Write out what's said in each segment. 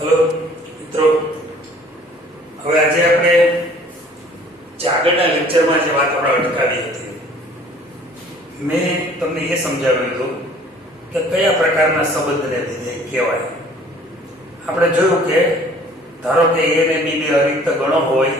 Hello મિત્રો, હવે આજે આપણે આગળના લેક્ચરમાં જે વાત આપણે અટકાવી હતી, મેં તમને એ સમજાવ્યું હતું કે કયા પ્રકારના સંબંધને વિધેય કહેવાય. આપણે જોયું કે ધારો કે a ને b બે અરિક્ત ગણો હોય,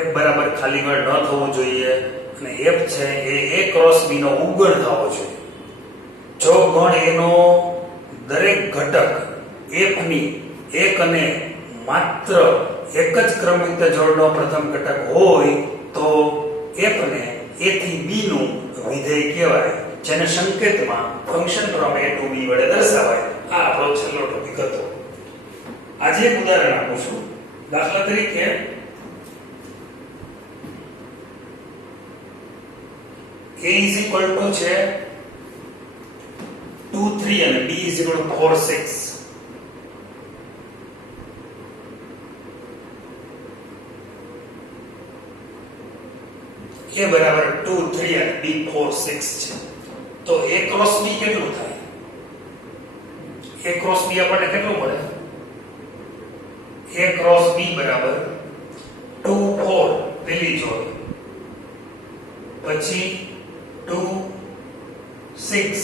f બરાબર ખાલી ગણ ન થવું જોઈએ અને f છે એ a ક્રોસ b નો ઉપગણ થવો જોઈએ. જો ગણ એનો દરેક ઘટક f ની એક અને માત્ર એક જ ક્રમયુક્ત જોડનો પ્રથમ ઘટક હોય તો f ને a થી b નું વિધેય કહેવાય, જેને સંકેતમાં function from a to b વડે દર્શાવાય. આ આપણો છેલ્લો ટોપિક હતો. આજે એક ઉદાહરણ આપું છું. દાખલા તરીકે a is equal to છે 2 3 અને b is equal to 4 6. a બરાબર 2 3 અને b 4 6 છે. તો a ક્રોસ b કેટલું થાય? a ક્રોસ b આપણને કેટલું મળે? a ક્રોસ b બરાબર 2 4 પેલી જોડ, પછી 2 6,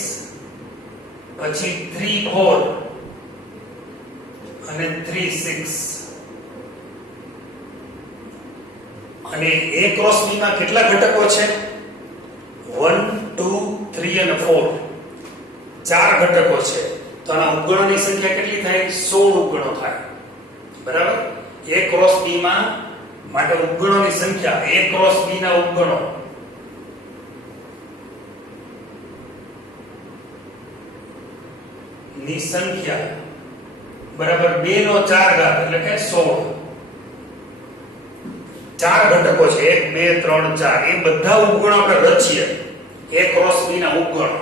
પછી 3 4 અને 3 6. અને a ક્રોસ b માં કેટલા ઘટકો છે? 1 2 3 અને 4. ચાર ઘટકો છે. તો આના ઉપગણોની સંખ્યા કેટલી થાય? 16 ઉપગણો થાય. બરાબર? a ક્રોસ b માં માટે ઉપગણોની સંખ્યા, a ક્રોસ b ના ઉપગણો ની સંખ્યા બરાબર 2 નો 4 ઘાત એટલે કે 16. ચાર ઘટકો છે 1 2 3 4. એ બધા ઉપગણો આપણે રચીએ. a ક્રોસ b ના ઉપગણો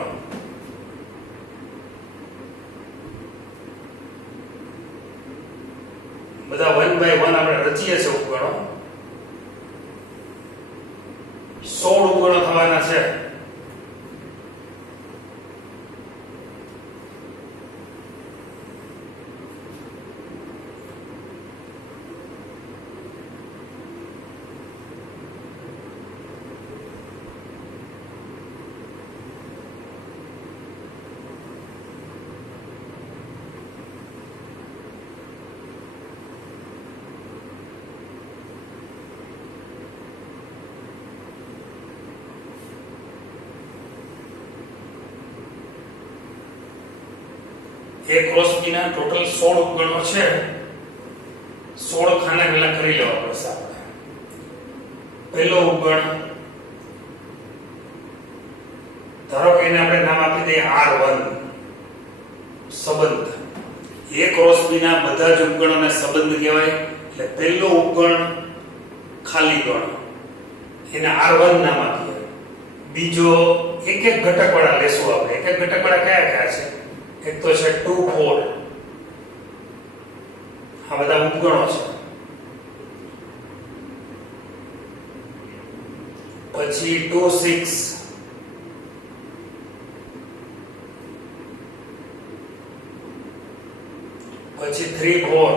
બધા 1 બાય 1 આપણે રચીએ છે. ઉપગણો 16 ઉપગણો થવાના છે. a ક્રોસ b ના ટોટલ 16 ઉપગણો છે. 16 ખાના પેલા કરી લેવા પડશે આપણે. પહેલો ઉપગણ ધારો કે એને આપણે નામ આપી દઈએ R1 સંબંધ. a ક્રોસ b ના બધા જ ઉપગણોને સંબંધ કહેવાય. એટલે પહેલો ઉપગણ ખાલી ગણ, એને R1 નામ આપીએ. બીજો એક એક ઘટક વાળા લેશું આપણે. એક એક ઘટક વાળા કયા કયા છે? એક તો છે 2 4. આ બધા ઉપગણો છે. પછી 2 6, પછી 3 4,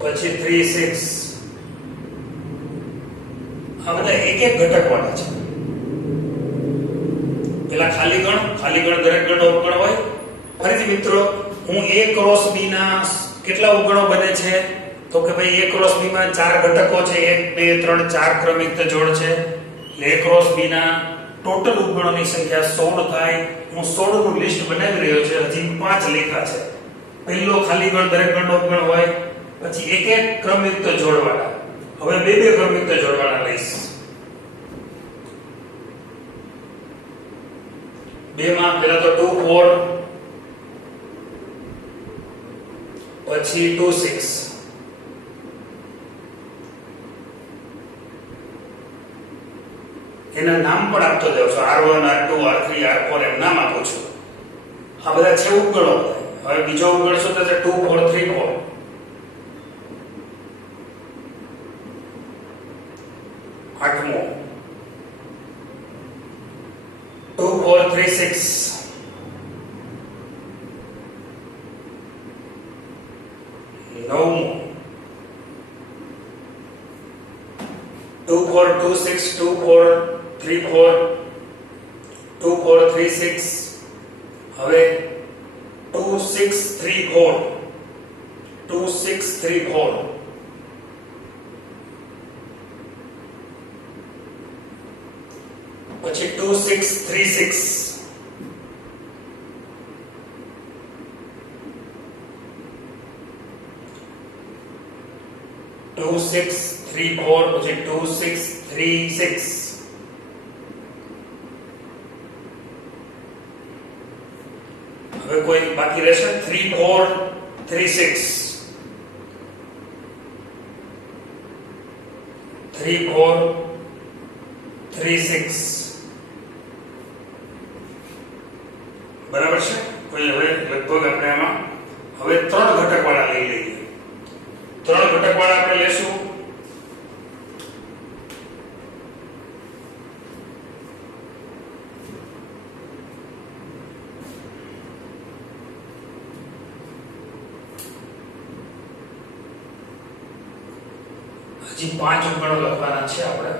પછી 3 6. આ બધા એક એક ઘટક વાળા છે. પેલા ખાલી ગણ દરેક ગણનો ઉપગણ હોય. ફરીથી મિત્રો, હું a ક્રોસ b ના કેટલા ઉપગણો બને છે? તો કે ભાઈ a ક્રોસ b માં ચાર ઘટકો છે. 1 2 3 4 ક્રમિક જોડ છે. એટલે a ક્રોસ b ના ટોટલ ઉપગણોની સંખ્યા 16 થાય. હું 16 નું લિસ્ટ બનાવી રહ્યો છે. હજી 5 લેખા છે. પહેલો ખાલી ગણ દરેક ગણનો ઉપગણ હોય, પછી એક એક ક્રમયુક્ત જોડવાળા. હવે બે બે ક્રમયુક્ત જોડવાળા લઈશ. બે માં પહેલા તો 2 4, પછી 2 6. એના નામ પણ આપતો જાઉં છું. R1 R2 R3 R4 એમ નામ આપું છું. આ બધા છે ઉપગણો. હવે બીજો ઉપગણ શું થશે? 2 4 3 4. આઠમો 2 4 3 6 નવમું 2 4 2 6 2 4 3 4 2 4 3 6 હવે 2 6 3 4 2 6 3 4 પછી 2 6 3 6 2 6 3 4 પછી 2 6 3 6 હવે કોઈ બાકી રહેશે 3 4 3 6 3 4 3 6 બરાબર છે કોઈ હવે લગભગ આપણે આમાં હવે ત્રણ ઘટકવાળા લઈ લઈએ ત્રણ ઘટકવાળા આપણે લેશું હજી 5 ઉકેલો લખવાના છે આપણે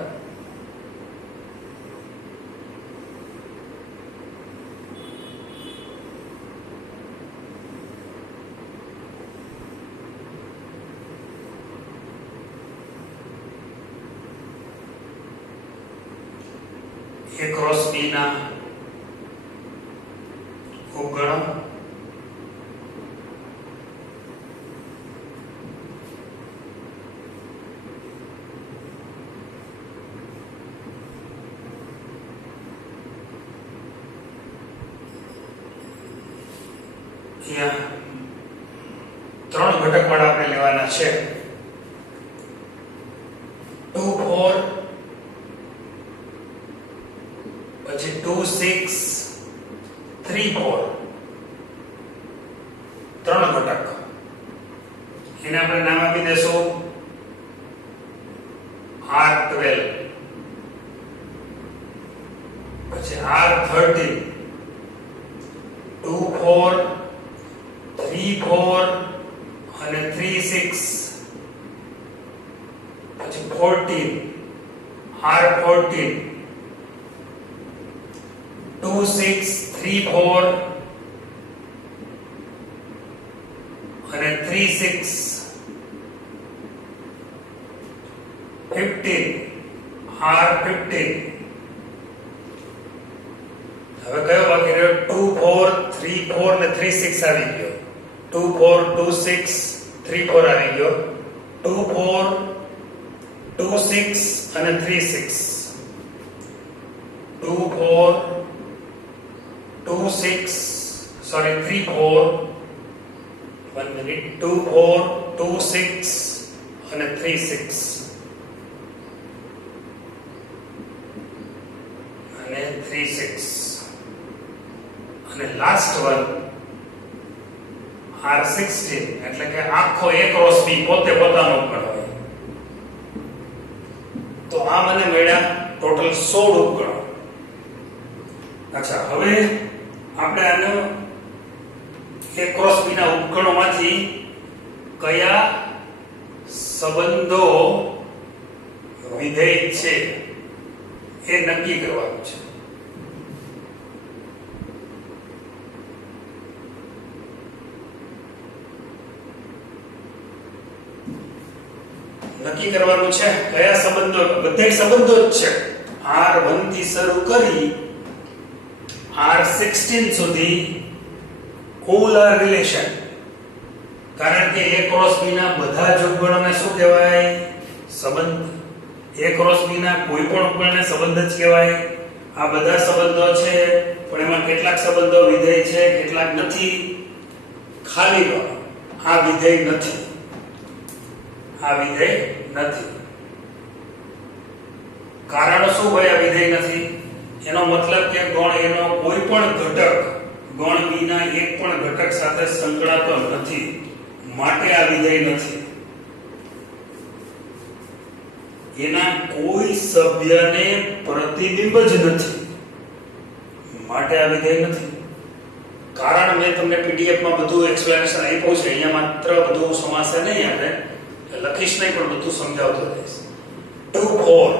A cross B ના ઉપગણો અહીંયા ત્રણ ઘટકવાળા આપણે લેવાના છે 2 4 પછી 2 6 3 4 ત્રણ ઘટક એને આપણે નામ આપી દેશું R12 પછી R13 2 4 3 4 અને 3 6 પછી 14 R14 2 6 3 4 અને 3 6 15 R15 હવે કયો બાકી રહ્યો 2 4 3 4 ને 3 6 આવી ગયો 2 4 2 6 3 4 આવી ગયો 2 4 2 6 અને 3 6 2 4 2 6 sorry 3 4 1 minute 2 4 2 6 અને 3 6 અને 3 6 અને લાસ્ટ વન R16 એટલે કે આખો A ક્રોસ B પોતે પોતાનો ઉપગણ હોય તો આ મને મળ્યા ટોટલ 16 ઉપગણો અચ્છા હવે આપણે આનો A ક્રોસ B ના ઉપગણોમાંથી કયા સંબંધો વિધેય છે એ નક્કી કરવાનું છે નક્કી કરવાનું છે કયા સંબંધો બધા સંબંધો જ છે R1 થી શરૂ કરી R16 સુધી પોલર રિલેશન કારણ કે A ક્રોસ B ના બધા જ ઉપગણોને શું કહેવાય સંબંધ A ક્રોસ B ના કોઈ પણ ઉપગણને સંબંધ જ કહેવાય આ બધા સંબંધો છે પણ એમાં કેટલાક સંબંધો વિધેય છે કેટલાક નથી ખાલી લો આ વિધેય નથી આ વિધેય નથી કારણ શું હોય આ વિધેય નથી એનો મતલબ કે ગણ એનો કોઈ પણ ઘટક ગણ B ના એક પણ ઘટક સાથે સંકળાતો નથી માટે આ વિધેય નથી એના કોઈ સભ્યને પ્રતિબિંબ જ નથી માટે આ વિધેય નથી. કારણ મેં તમને પીડીએફ માં બધું એક્સપ્લેનેશન આપ્યું છે, અહીંયા માત્ર બધું સમાસે નહીં, આપણે લખીશ નહીં પણ બધું સમજાવતો રહીશ. 2 4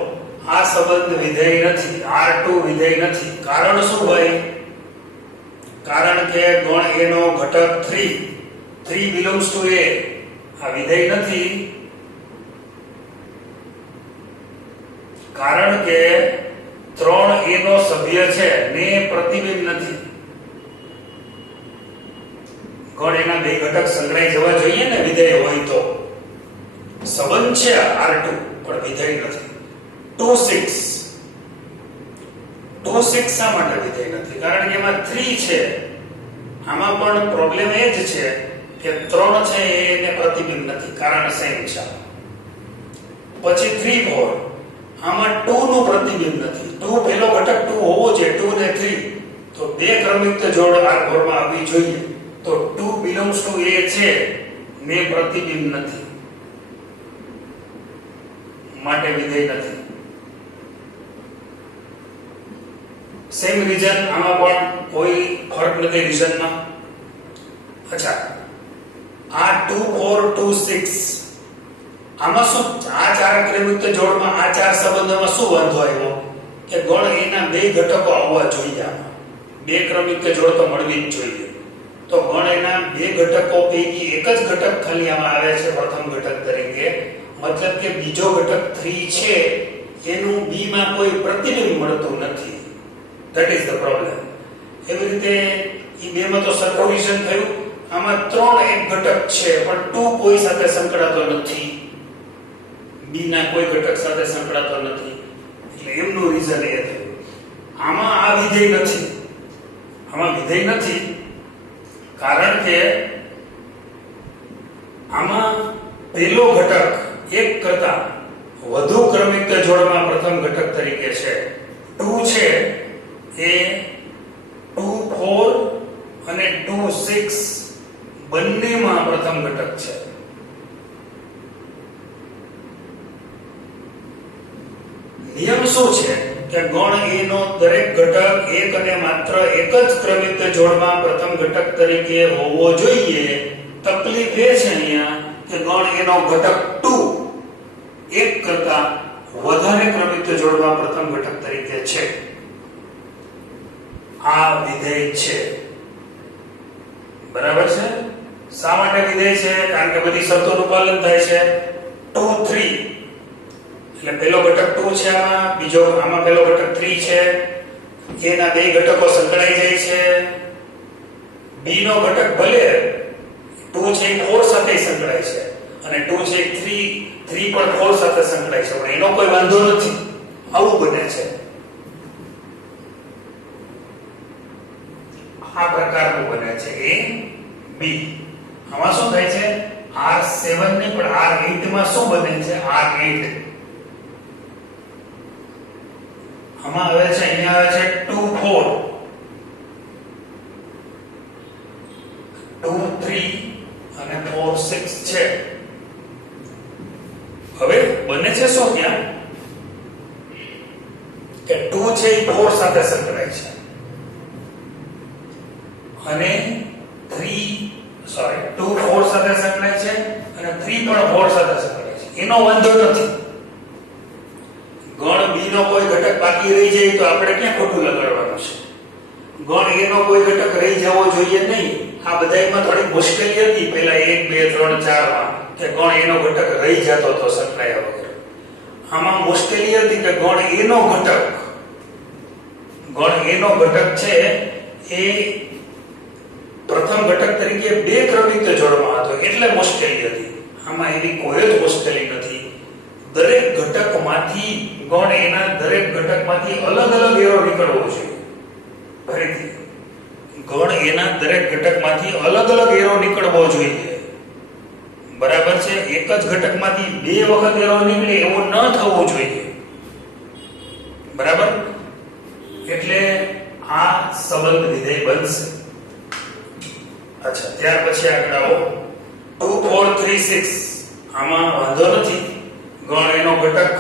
આ સંબંધ વિધેય નથી, R2 વિધેય નથી. કારણ શું ભાઈ? કારણ કે ગણ A નો ઘટક 3 belongs to A, આ વિધેય નથી. કારણ કે 3 A નો સભ્ય છે ને પ્રતિબિંબ નથી. ગણ એના બે ઘટક સંકળાઈ જવા જોઈએ ને વિધેય હોય તો. સંબંધ છે R2 પણ વિધેય નથી. 2 6 શા માટે વિધેય નથી? કારણ કે એમાં 3 છે. આમાં પણ પ્રોબ્લેમ એ જ છે કે 3 છે એને પ્રતિબિંબ નથી, કારણ સેમ છે. પછી 3 4 આમાં 2 નું પ્રતિબિંબ નથી. 2 પહેલો ઘટક 2 હોવો જોઈએ, 2 ને 3 તો બે ક્રમિક જોડ R4 માં આવવી જોઈએ. તો 2 belongs to A છે ને પ્રતિબિંબ નથી, માટે વિધેય નથી. સેમ રીઝન આમાં પણ કોઈ ફરક નથી રીઝનમાં. અચ્છા, આ 2 4 2 6 આમાં શું? આ ચાર ક્રમિક જોડમાં આ ચાર સંબંધોમાં શું વાંધો આવ્યો કે ગણ એના બે ઘટકો આવવા જોઈએ. આમાં બે ક્રમિક જોડ તો મળવી જ જોઈએ. તો ગણ એના બે ઘટકો પૈકી એક જ ઘટક ખાલી આમાં આવે છે પ્રથમ ઘટક તરીકે. મતલબ કે બીજો ઘટક 3 છે એનું B માં કોઈ પ્રતિબિંબ મળતું નથી. That is the problem. એવી રીતે ઈ બે માં તો સરખું રીઝન થયું. આમાં 3 એક ઘટક છે પણ 2 કોઈ સાથે સંકળાતો નથી, B ના કોઈ ઘટક સાથે સંકળાતો નથી, એટલે એમનું રીઝન એ થયું. આમાં આ વિધેય નથી. આમાં વિધેય નથી કારણ કે આમાં પહેલો ઘટક એક કરતા વધુ ક્રમિક જોડમાં પ્રથમ ઘટક તરીકે છે. 2 છે એ 2 4 અને 2 6 બંનેમાં પ્રથમ ઘટક છે. નિયમ શું છે કે ગણ A નો દરેક ઘટક એક અને માત્ર એક જ ક્રમિક જોડમાં પ્રથમ ઘટક તરીકે હોવો જોઈએ. તકલીફ એ છે અહીંયા કે ગણ A નો ઘટક 2 એક કરતા વધારે ક્રમિક જોડમાં પ્રથમ ઘટક તરીકે છે. આ વિધેય છે. બરાબર છે? શા માટે વિધેય છે? કારણ કે બધી શરતોનું પાલન થાય છે. 2 3 એટલે પહેલો ઘટક 2 છે, આમાં બીજો આમાં પહેલો ઘટક 3 છે. એના બે ઘટકો સંકળાઈ જાય છે. B નો ઘટક ભલે 2 છે 4 સાથે સંકળાય છે અને 2 છે 3 પણ 4 સાથે સંકળાય છે, પણ એનો કોઈ વાંધો નથી. આવું બને છે. આ પ્રકારનું બને છે A B. આમાં શું થાય છે? R7 ને પણ R8 માં શું બને છે? R8. આમાં આવે છે, અહીંયા આવે છે 2 4 2 3 અને 4 6 છે. હવે બને છે શું ત્યાં કે 2 છે એ 4 સાથે સંકળાય છે અને 2 4 સાથે સંકળાય છે અને 3 પણ 4 સાથે સંકળાય છે. એનો વાંધો નથી. ગણ B નો કોઈ ઘટક બાકી રહી જાય તો આપણે ક્યાં ખોટું લગાડવાનું છે? ગણ A નો કોઈ ઘટક રહી જવો જોઈએ નહીં. આ બધાયમાં થોડી મુશ્કેલી હતી પહેલા 1 2 3 4 માં કે ગણ A નો ઘટક રહી જતો તો સંકળાયા વગર. આમાં મુશ્કેલી હતી કે ગણ A નો ઘટક છે એ પ્રથમ ઘટક તરીકે બે ક્રમિક જોડમાં હતો, એટલે મુશ્કેલી હતી. આમાં એવી કોઈ જ મુશ્કેલી નથી. દરેક ઘટકમાંથી ગણ એના દરેક ઘટકમાંથી અલગ અલગ એરો નીકળવો જોઈએ. ફરીથી ગણ એના દરેક ઘટકમાંથી અલગ અલગ એરો નીકળવો જોઈએ. બરાબર છે? એક જ ઘટકમાંથી બે વખત એરો નીકળે એવું ન થવું જોઈએ. બરાબર? એટલે આ સંબંધ વિધેય બનશે. અચ્છા, ત્યાર પછી આગળ આવો 2 4 3 6. આમાં વાંધો નથી. ગણ એનો ઘટક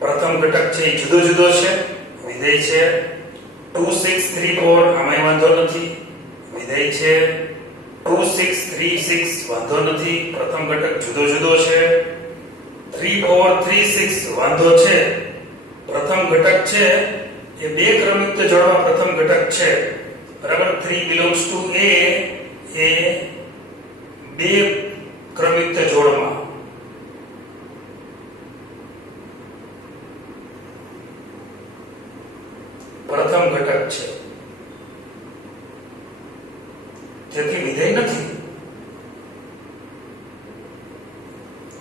પ્રથમ ઘટક છે એ જુદો જુદો છે, વિધેય છે. 2 2634 આમાંય વાંધો નથી, વિધેય છે. 2636 વાંધો નથી, પ્રથમ ઘટક જુદો જુદો છે. 3436 વાંધો છે, પ્રથમ ઘટક છે એ બે ક્રમયુક્ત જોડમાં પ્રથમ ઘટક છે, બરાબર. 3 belongs to A એ બે ક્રમયુક્ત જોડમાં પ્રથમ ઘટક છે, તેથી વિધેય નથી.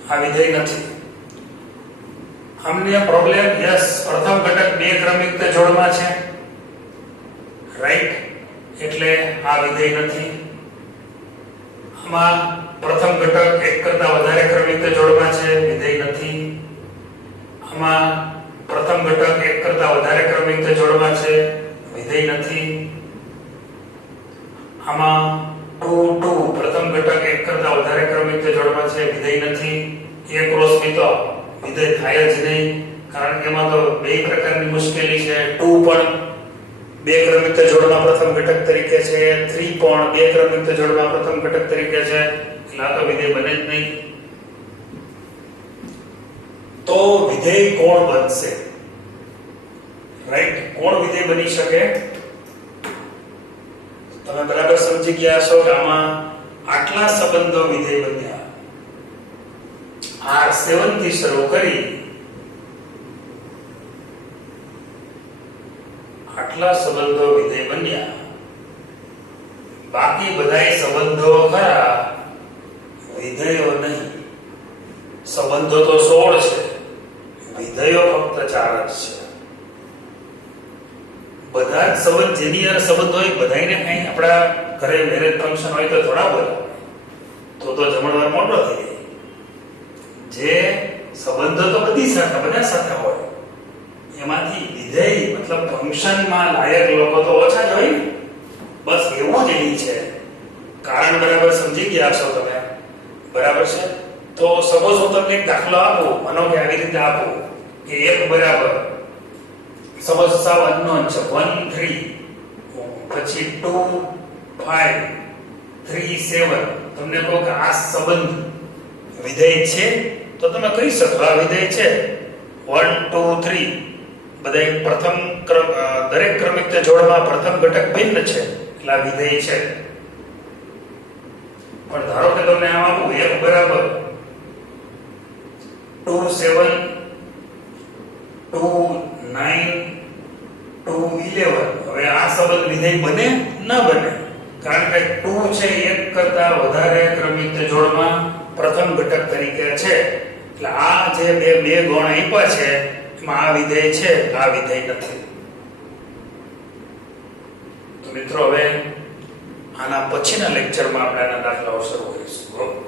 આ વિધેય નથી. हमने प्रॉब्लम यस प्रथम घटक બે ક્રમયુક્ત જોડમાં છે, રાઈટ, એટલે આ વિધેય નથી. આમાં પ્રથમ ઘટક એક કરતા વધારે ક્રમયુક્ત જોડમાં છે, વિધેય નથી. આમાં પ્રથમ ઘટક એક કરતા વધારે ક્રમયુક્ત જોડમાં છે, વિધેય નથી. આમાં 2 2 પ્રથમ ઘટક એક કરતા વધારે ક્રમયુક્ત જોડમાં છે, વિધેય નથી. A ક્રોસ B તો વિધેય થાય જ નહીં, કારણ કે એમાં તો બે પ્રકારની મુશ્કેલી છે. 2 પણ બે ક્રમયુક્ત જોડમાં પ્રથમ ઘટક તરીકે છે, 3 પણ બે ક્રમયુક્ત જોડમાં પ્રથમ ઘટક તરીકે છે, એટલે આ તો વિધેય બને જ નહીં. તો વિધેય કોણ બનશે? રાઈટ, કોણ વિધેય બની શકે? તમે બરાબર સમજી ગયા છો કે આમાં આટલા સંબંધો વિધેય બન્યા. R7 થી શરૂ કરી આટલા સંબંધો વિધેય બન્યા. બાકી બધાય સંબંધો ખરા, વિધેયો નહીં. સંબંધો તો 16 છે, વિધેયો ફક્ત 4 જ છે. બધા જ સંબંધ જેની યાર સંબંધ હોય બધાયને કઈ આપણા ઘરે મેરેજ ફંક્શન હોય તો થોડા બોલાવે, તો જમણવાર મોટો થઈ જાય. જે સંબંધો તો બધી સાથે બધા સાથે હોય, એમાંથી વિધેય મતલબ ફંક્શનમાં લાયક લોકો તો ઓછા જ હોય. બસ એવું જ એની છે. કારણ બરાબર સમજી ગયા છો તમે? બરાબર છે. તો સપોઝ હું તમને એક દાખલો આપું, માનો કે આવી રીતે આપું કે 1 બરાબર સપોઝ સાવ અનનોન છે 1 3 પછી 2 5 3 7, તમને કહો કે આ સંબંધ વિધેય છે, તો તમે કહી શકો આ વિધેય છે. 1 2 3 બધાય પ્રથમ દરેક ક્રમયુક્ત જોડમાં પ્રથમ ઘટક ભિન્ન છે, એટલે આ વિધેય છે. પણ ધારો કે તમને આમ આપું 1 બરાબર 2 7 2 9 2 11, હવે આ સંબંધ વિધેય બને ન બને? કારણ કે 2 છે એક કરતા વધારે ક્રમયુક્ત જોડમાં પ્રથમ ઘટક તરીકે છે, એટલે આ જે બે ગણ આપ્યા છે એમાં આ વિધેય છે, આ વિધેય નથી. તો મિત્રો હવે આના પછીના લેક્ચરમાં આપણે આના દાખલાઓ શરૂ કરીશું.